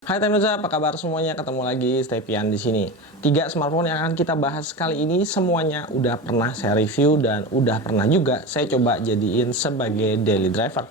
Hai Tenuza, apa kabar semuanya? Ketemu lagi Stepian di sini. 3 smartphone yang akan kita bahas kali ini semuanya udah pernah saya review dan udah pernah juga saya coba jadiin sebagai daily driver.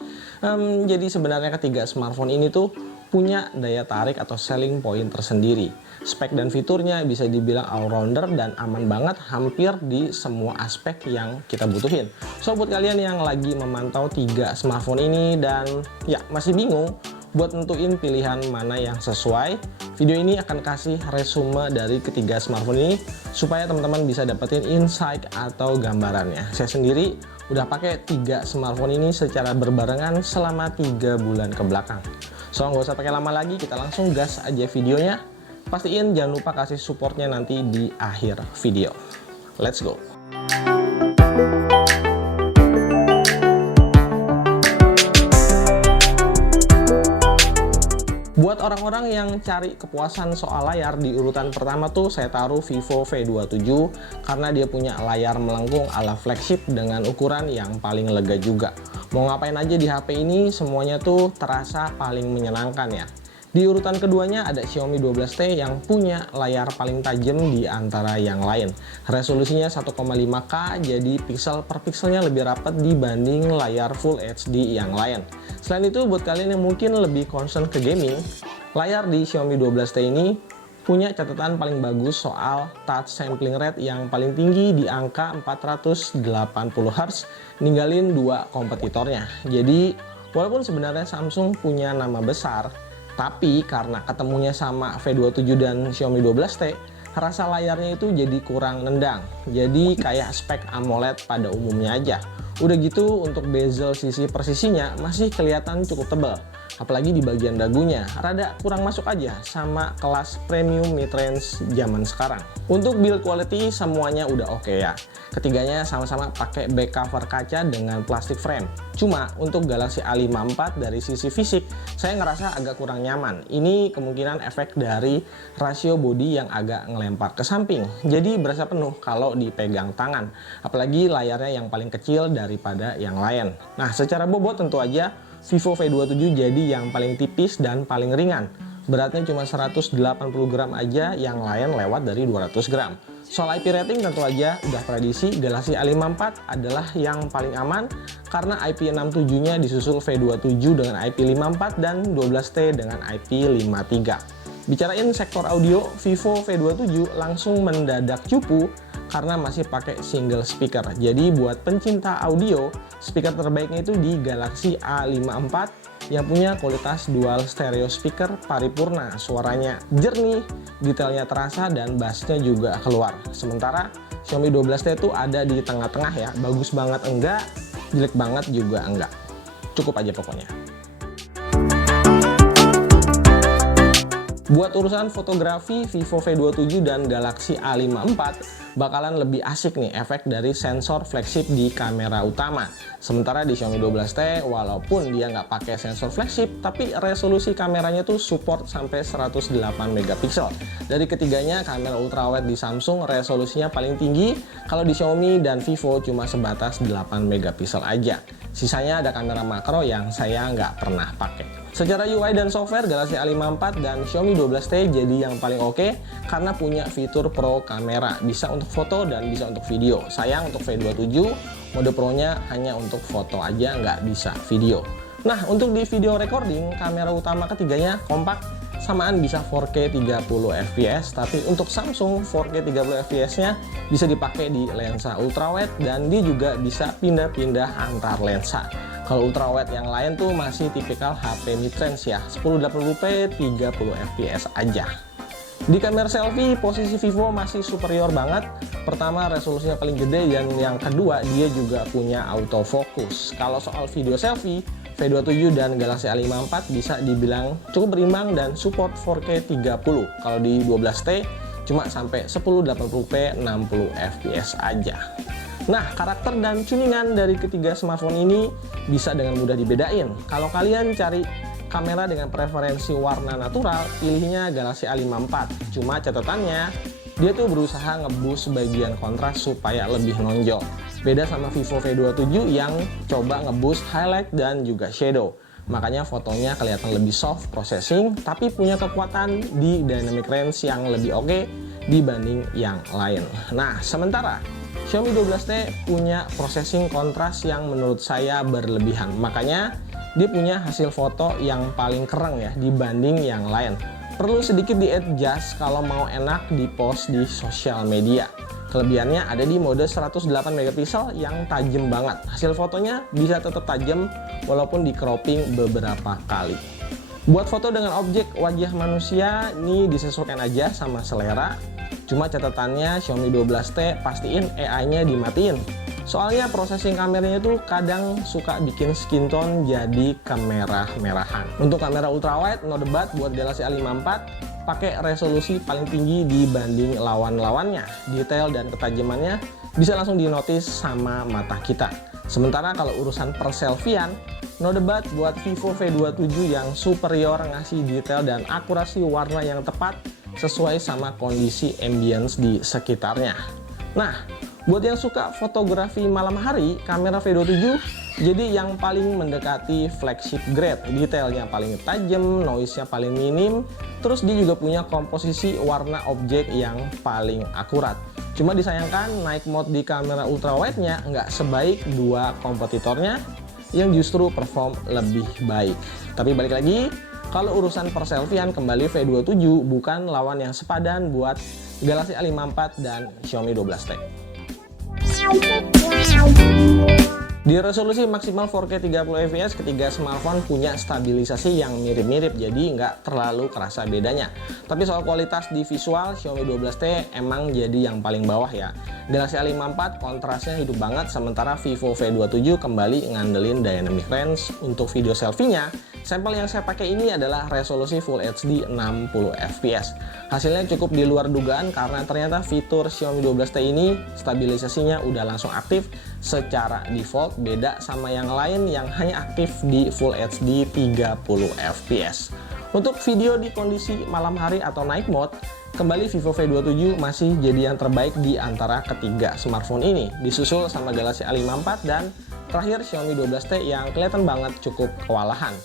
Jadi sebenarnya ketiga smartphone ini tuh punya daya tarik atau selling point tersendiri. Spek dan fiturnya bisa dibilang all-rounder dan aman banget hampir di semua aspek yang kita butuhin. So buat kalian yang lagi memantau 3 smartphone ini dan ya masih bingung buat nentuin pilihan mana yang sesuai, video ini akan kasih resume dari ketiga smartphone ini supaya teman-teman bisa dapetin insight atau gambarannya. Saya sendiri udah pakai 3 smartphone ini secara berbarengan selama 3 bulan ke belakang. So nggak usah pakai lama lagi, kita langsung gas aja videonya. Pastiin jangan lupa kasih supportnya nanti di akhir video. Let's go! Buat orang-orang yang cari kepuasan soal layar, di urutan pertama tuh saya taruh Vivo V27 karena dia punya layar melengkung ala flagship dengan ukuran yang paling lega juga. Mau ngapain aja di HP ini semuanya tuh terasa paling menyenangkan ya. Di urutan keduanya ada Xiaomi 12T yang punya layar paling tajam di antara yang lain. Resolusinya 1,5K, jadi pixel per pixelnya lebih rapat dibanding layar Full HD yang lain. Selain itu, buat kalian yang mungkin lebih concern ke gaming, layar di Xiaomi 12T ini punya catatan paling bagus soal touch sampling rate yang paling tinggi di angka 480 Hz, ninggalin 2 kompetitornya. Jadi, walaupun sebenarnya Samsung punya nama besar, tapi karena ketemunya sama V27 dan Xiaomi 12T, rasa layarnya itu jadi kurang nendang. Jadi kayak spek AMOLED pada umumnya aja. Udah gitu untuk bezel sisi persisinya masih kelihatan cukup tebal. Apalagi di bagian dagunya, rada kurang masuk aja sama kelas premium mid-range zaman sekarang. Untuk build quality semuanya udah oke ya. Ketiganya sama-sama pakai back cover kaca dengan plastik frame. Cuma untuk Galaxy A54 dari sisi fisik, saya ngerasa agak kurang nyaman. Ini kemungkinan efek dari rasio bodi yang agak ngelempar ke samping. Jadi berasa penuh kalau dipegang tangan. Apalagi layarnya yang paling kecil daripada yang lain. Nah, secara bobot tentu aja Vivo V27 jadi yang paling tipis dan paling ringan. Beratnya cuma 180 gram aja, yang lain lewat dari 200 gram. Soal IP rating tentu aja udah tradisi, Galaxy A54 adalah yang paling aman karena IP67-nya disusul V27 dengan IP54 dan 12T dengan IP53. Bicarain sektor audio, Vivo V27 langsung mendadak cupu karena masih pakai single speaker. Jadi buat pencinta audio, speaker terbaiknya itu di Galaxy A54 yang punya kualitas dual stereo speaker paripurna. Suaranya jernih, detailnya terasa, dan bassnya juga keluar. Sementara Xiaomi 12T itu ada di tengah-tengah ya, bagus banget enggak, jelek banget juga enggak. Cukup aja pokoknya. Buat urusan fotografi, Vivo V27 dan Galaxy A54 bakalan lebih asik nih efek dari sensor flagship di kamera utama. Sementara di Xiaomi 12T, walaupun dia nggak pakai sensor flagship, tapi resolusi kameranya tuh support sampai 108 megapiksel. Dari ketiganya, kamera ultrawide di Samsung resolusinya paling tinggi, kalau di Xiaomi dan Vivo cuma sebatas 8 megapiksel aja. Sisanya ada kamera makro yang saya nggak pernah pakai. Secara UI dan software, Galaxy A54 dan Xiaomi 12T jadi yang paling oke karena punya fitur Pro kamera, bisa untuk foto dan bisa untuk video. Sayang untuk V27, mode Pro-nya hanya untuk foto aja, nggak bisa video. Nah, untuk di video recording, kamera utama ketiganya kompak, samaan bisa 4K 30 fps, tapi untuk Samsung 4K 30 fps-nya bisa dipakai di lensa ultrawide dan dia juga bisa pindah-pindah antar lensa. Kalau ultrawide yang lain tuh masih tipikal HP mid-range ya, 1080p 30 fps aja. Di kamera selfie, posisi Vivo masih superior banget. Pertama, resolusinya paling gede, dan yang kedua, dia juga punya autofocus. Kalau soal video selfie, V27 dan Galaxy A54 bisa dibilang cukup berimbang dan support 4K 30. Kalau di 12T, cuma sampai 1080p 60 fps aja. Nah, karakter dan tuningan dari ketiga smartphone ini bisa dengan mudah dibedain. Kalau kalian cari kamera dengan preferensi warna natural, pilihnya Galaxy A54. Cuma catatannya, dia tuh berusaha ngeboost bagian kontras supaya lebih nonjol. Beda sama Vivo V27 yang coba ngeboost highlight dan juga shadow. makanya fotonya kelihatan lebih soft processing, tapi punya kekuatan di dynamic range yang lebih oke dibanding yang lain. Nah, sementara Xiaomi 12T punya processing kontras yang menurut saya berlebihan, makanya dia punya hasil foto yang paling keren ya dibanding yang lain. Perlu sedikit di-adjust kalau mau enak di-post di sosial media. Kelebihannya ada di mode 108 megapiksel yang tajam banget. Hasil fotonya bisa tetap tajam walaupun di cropping beberapa kali. Buat foto dengan objek wajah manusia, ini disesuaikan aja sama selera. Cuma catatannya Xiaomi 12T pastiin AI-nya dimatiin. Soalnya processing kameranya tuh kadang suka bikin skin tone jadi kemerah-merahan. Untuk kamera ultrawide, no debat buat Galaxy A54, pakai resolusi paling tinggi dibanding lawan-lawannya. Detail dan ketajamannya bisa langsung dinotis sama mata kita. Sementara kalau urusan perselfian, no debat buat Vivo V27 yang superior, ngasih detail dan akurasi warna yang tepat sesuai sama kondisi ambience di sekitarnya. Nah, buat yang suka fotografi malam hari, kamera V27 jadi yang paling mendekati flagship grade. Detailnya paling tajam, noise-nya paling minim, terus dia juga punya komposisi warna objek yang paling akurat. Cuma disayangkan night mode di kamera ultrawide-nya nggak sebaik dua kompetitornya yang justru perform lebih baik. Tapi balik lagi, kalau urusan perselfian kembali V27 bukan lawan yang sepadan buat Galaxy A54 dan Xiaomi 12T. Di resolusi maksimal 4K 30 fps, ketiga smartphone punya stabilisasi yang mirip-mirip, jadi nggak terlalu kerasa bedanya. Tapi soal kualitas di visual, Xiaomi 12T emang jadi yang paling bawah ya. Galaxy A54 kontrasnya hidup banget, sementara Vivo V27 kembali ngandelin dynamic range. Untuk video selfie-nya, sampel yang saya pakai ini adalah resolusi Full HD 60 fps. Hasilnya cukup di luar dugaan karena ternyata fitur Xiaomi 12T ini stabilisasinya udah langsung aktif secara default, beda sama yang lain yang hanya aktif di Full HD 30 fps. Untuk video di kondisi malam hari atau night mode, kembali Vivo V27 masih jadi yang terbaik di antara ketiga smartphone ini, disusul sama Galaxy A54 dan terakhir Xiaomi 12T yang kelihatan banget cukup kewalahan.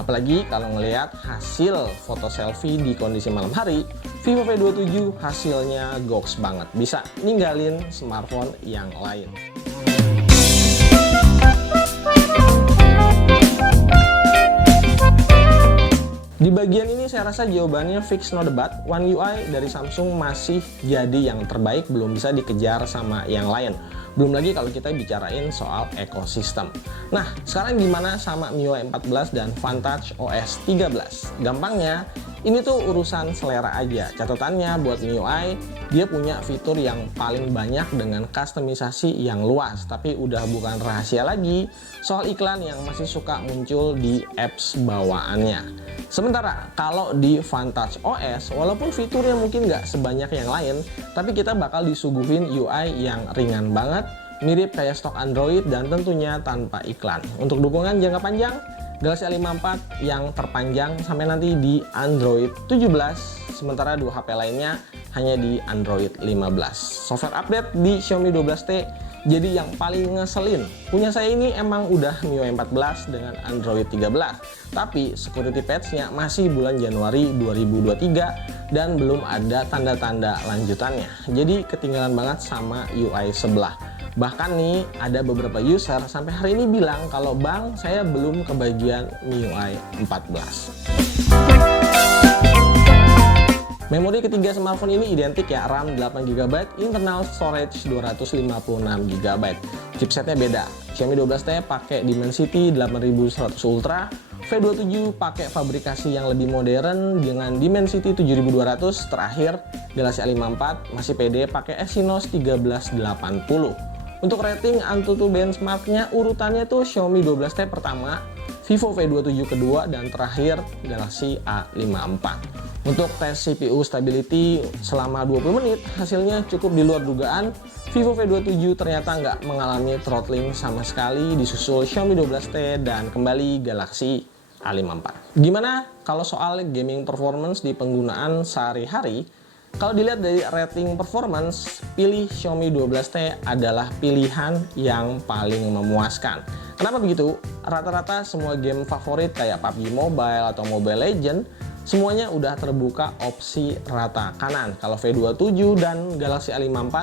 Apalagi kalau ngelihat hasil foto selfie di kondisi malam hari, Vivo V27 hasilnya goks banget, bisa ninggalin smartphone yang lain. Di bagian ini saya rasa jawabannya fix no debat. One UI dari Samsung masih jadi yang terbaik, belum bisa dikejar sama yang lain. Belum lagi kalau kita bicarain soal ekosistem. Nah, sekarang gimana sama MIUI 14 dan Vantage OS 13? Gampangnya, ini tuh urusan selera aja. Catatannya buat MIUI, dia punya fitur yang paling banyak dengan kustomisasi yang luas. Tapi udah bukan rahasia lagi soal iklan yang masih suka muncul di apps bawaannya. Sementara kalau di Vantage OS, walaupun fiturnya mungkin nggak sebanyak yang lain, tapi kita bakal disuguhin UI yang ringan banget, mirip kayak stok Android dan tentunya tanpa iklan. Untuk dukungan jangka panjang, Galaxy A54 yang terpanjang sampai nanti di Android 17, sementara dua HP lainnya hanya di Android 15. Software update di Xiaomi 12T jadi yang paling ngeselin. Punya saya ini emang udah MIUI 14 dengan Android 13, tapi security patch-nya masih bulan Januari 2023 dan belum ada tanda-tanda lanjutannya. Jadi ketinggalan banget sama UI sebelah. Bahkan nih ada beberapa user sampai hari ini bilang kalau bang, saya belum kebagian MIUI 14. Memori ketiga smartphone ini identik ya, RAM 8GB, internal storage 256GB. Chipsetnya beda. Xiaomi 12T pakai Dimensity 8100 Ultra, V27 pakai fabrikasi yang lebih modern dengan Dimensity 7200, terakhir Galaxy A54 masih pede pakai Exynos 1380. Untuk rating Antutu benchmarknya urutannya tuh Xiaomi 12T pertama, Vivo V27 kedua, dan terakhir Galaxy A54. Untuk tes CPU stability selama 20 menit, hasilnya cukup di luar dugaan. Vivo V27 ternyata nggak mengalami throttling sama sekali, disusul Xiaomi 12T dan kembali Galaxy A54. Gimana kalau soal gaming performance di penggunaan sehari-hari? Kalau dilihat dari rating performance, pilih Xiaomi 12T adalah pilihan yang paling memuaskan. Kenapa begitu? Rata-rata semua game favorit kayak PUBG Mobile atau Mobile Legends semuanya udah terbuka opsi rata kanan. Kalau V27 dan Galaxy A54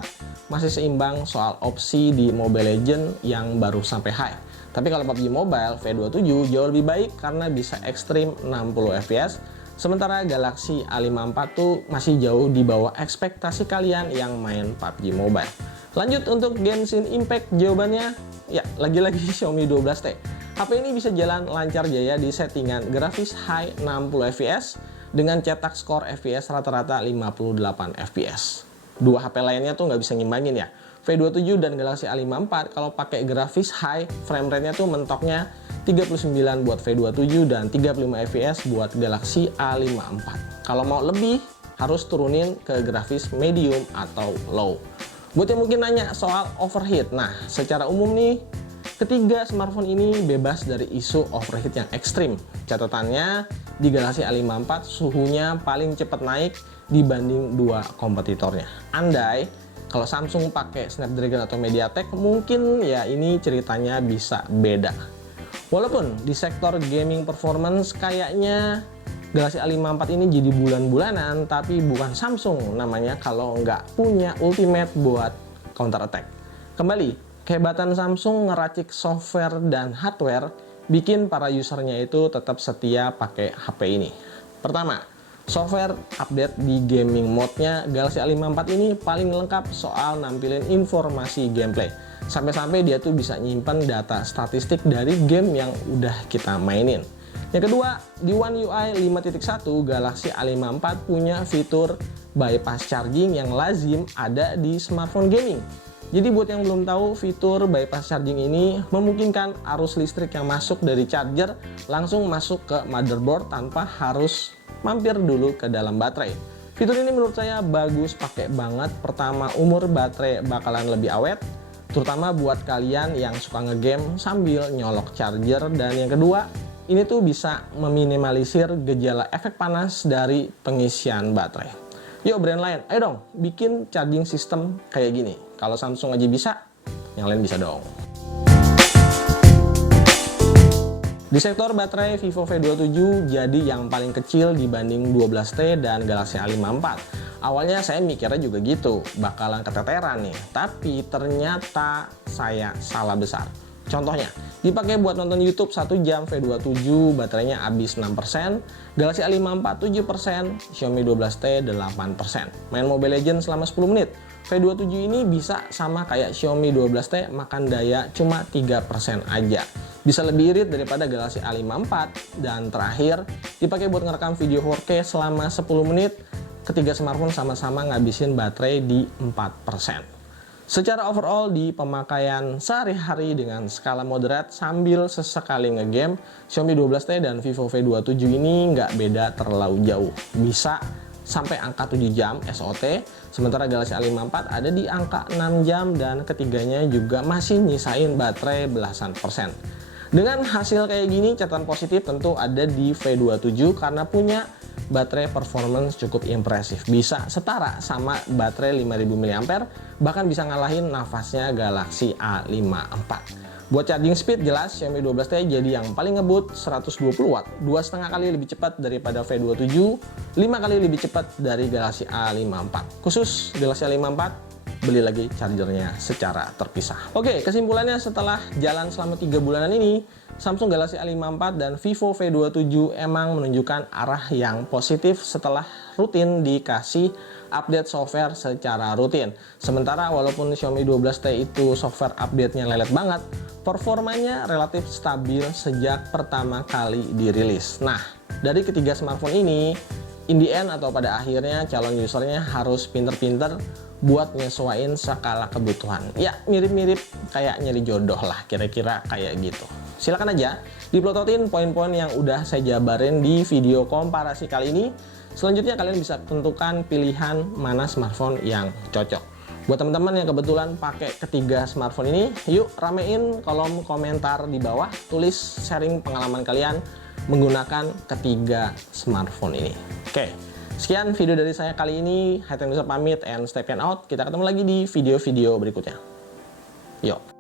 masih seimbang soal opsi di Mobile Legends yang baru sampai high. Tapi kalau PUBG Mobile V27 jauh lebih baik karena bisa ekstrim 60 fps. Sementara Galaxy A54 tuh masih jauh di bawah ekspektasi kalian yang main PUBG Mobile. Lanjut untuk Genshin Impact, jawabannya ya lagi-lagi Xiaomi 12T. HP ini bisa jalan lancar jaya di settingan grafis high 60 fps dengan cetak skor FPS rata-rata 58 fps. Dua HP lainnya tuh nggak bisa ngimbangin ya. V27 dan Galaxy A54 kalau pakai grafis high, frame rate-nya tuh mentoknya 39 buat V27 dan 35 fps buat Galaxy A54. Kalau mau lebih, harus turunin ke grafis medium atau low. Buat yang mungkin nanya soal overheat, nah secara umum nih, ketiga smartphone ini bebas dari isu overheat yang ekstrim. Catatannya, di Galaxy A54 suhunya paling cepat naik dibanding dua kompetitornya. Andai kalau Samsung pakai Snapdragon atau MediaTek, mungkin ya ini ceritanya bisa beda. Walaupun di sektor gaming performance kayaknya Galaxy A54 ini jadi bulan-bulanan, tapi bukan Samsung namanya kalau nggak punya ultimate buat counter attack. Kembali, kehebatan Samsung ngeracik software dan hardware bikin para usernya itu tetap setia pakai HP ini. Pertama, software update di gaming mode-nya Galaxy A54 ini paling lengkap soal nampilin informasi gameplay. Sampai-sampai dia tuh bisa nyimpen data statistik dari game yang udah kita mainin. Yang kedua, di One UI 5.1 Galaxy A54 punya fitur bypass charging yang lazim ada di smartphone gaming. Jadi buat yang belum tahu, fitur bypass charging ini memungkinkan arus listrik yang masuk dari charger langsung masuk ke motherboard tanpa harus mampir dulu ke dalam baterai. Fitur ini menurut saya bagus pakai banget. Pertama, umur baterai bakalan lebih awet, terutama buat kalian yang suka ngegame sambil nyolok charger. Dan yang kedua, ini tuh bisa meminimalisir gejala efek panas dari pengisian baterai. Yuk brand lain, ayo dong bikin charging system kayak gini. Kalau Samsung aja bisa, yang lain bisa dong. Di sektor baterai, Vivo V27 jadi yang paling kecil dibanding 12T dan Galaxy A54. Awalnya saya mikirnya juga gitu, bakalan keteteran nih. Tapi ternyata saya salah besar. Contohnya, dipakai buat nonton YouTube 1 jam V27, baterainya habis 6%, Galaxy A54 7%, Xiaomi 12T 8%. Main Mobile Legends selama 10 menit. V27 ini bisa sama kayak Xiaomi 12T, makan daya cuma 3% aja. Bisa lebih irit daripada Galaxy A54. Dan terakhir, dipakai buat ngerekam video 4K selama 10 menit. Ketiga smartphone sama-sama ngabisin baterai di 4%. Secara overall di pemakaian sehari-hari dengan skala moderat sambil sesekali ngegame, Xiaomi 12T dan Vivo V27 ini nggak beda terlalu jauh. Bisa sampai angka 7 jam SOT, sementara Galaxy A54 ada di angka 6 jam dan ketiganya juga masih nyisain baterai belasan persen. Dengan hasil kayak gini, catatan positif tentu ada di V27 karena punya baterai performance cukup impresif. Bisa setara sama baterai 5000 mAh, bahkan bisa ngalahin nafasnya Galaxy A54. Buat charging speed jelas Xiaomi 12T jadi yang paling ngebut 120 watt, 2,5 kali lebih cepat daripada V27, 5 kali lebih cepat dari Galaxy A54. Khusus Galaxy A54, beli lagi chargernya secara terpisah. Oke, kesimpulannya setelah jalan selama 3 bulanan ini, Samsung Galaxy A54 dan Vivo V27 emang menunjukkan arah yang positif setelah rutin dikasih update software secara rutin. Sementara walaupun Xiaomi 12T itu software update-nya lelet banget, performanya relatif stabil sejak pertama kali dirilis. Nah, dari ketiga smartphone ini, in the end atau pada akhirnya calon usernya harus pinter-pinter buat nyesuaiin skala kebutuhan. Ya, mirip-mirip kayak nyari jodoh lah, kira-kira kayak gitu. Silakan aja diplototin poin-poin yang udah saya jabarin di video komparasi kali ini. Selanjutnya kalian bisa tentukan pilihan mana smartphone yang cocok. Buat teman-teman yang kebetulan pakai ketiga smartphone ini, yuk ramein kolom komentar di bawah, tulis sharing pengalaman kalian menggunakan ketiga smartphone ini. Oke, Sekian video dari saya kali ini. Hatem bisa pamit and step out. Kita ketemu lagi di video-video berikutnya. Yuk.